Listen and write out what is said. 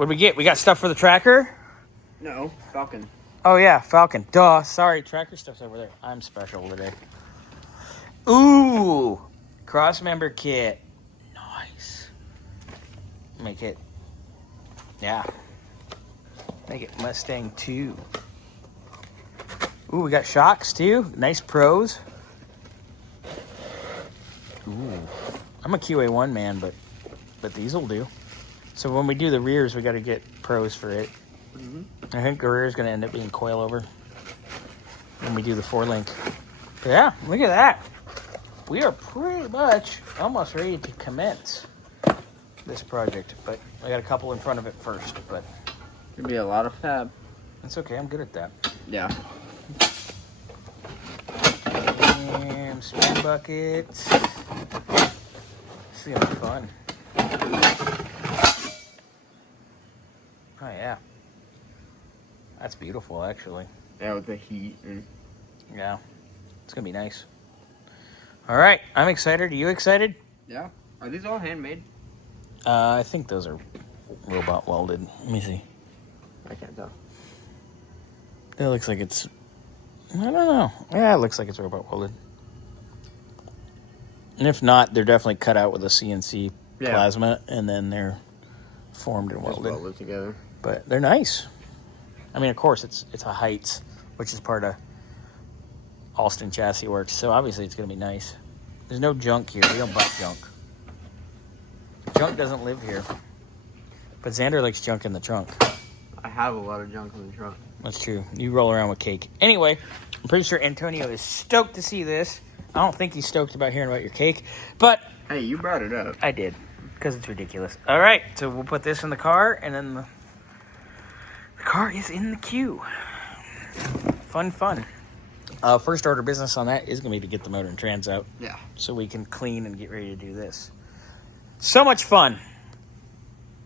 What did we get? We got stuff for the tracker? No, Falcon. Oh, yeah, Falcon. Duh. Sorry, tracker stuff's over there. I'm special today. Ooh. Crossmember kit. Nice. Make it. Yeah. Make it Mustang 2. Ooh, we got shocks, too. Nice pros. Ooh. I'm a QA1 man, but these will do. So when we do the rears, we got to get pros for it. Mm-hmm. I think the rear is going to end up being coilover when we do the 4-link. But yeah, look at that. We are pretty much almost ready to commence this project, but I got a couple in front of it first. But Could be a lot of fab. that's okay. I'm good at that. Yeah. And spin buckets. This is gonna be fun. Oh yeah, that's beautiful actually. Yeah, with the heat and. Yeah, it's gonna be nice. All right, I'm excited. Are you excited? Yeah. Are these all handmade? I think those are robot welded. Let me see. I can't tell. It looks like it's. I don't know. Yeah, it looks like it's robot welded. And if not, they're definitely cut out with a CNC plasma, and then they're formed and Just welded. welded together. But they're nice. I mean, of course, it's a Heights, which is part of Alston Chassis Works, so obviously it's going to be nice. There's no junk here. We don't buy junk. Junk doesn't live here. But Xander likes junk in the trunk. I have a lot of junk in the trunk. That's true. You roll around with cake. Anyway, I'm pretty sure Antonio is stoked to see this. I don't think he's stoked about hearing about your cake, but Hey, you brought it up. I did, because it's ridiculous. All right, so we'll put this in the car, and then the car is in the queue. Fun. First order business on that is going to be to get the motor and trans out. Yeah. So we can clean and get ready to do this. So much fun.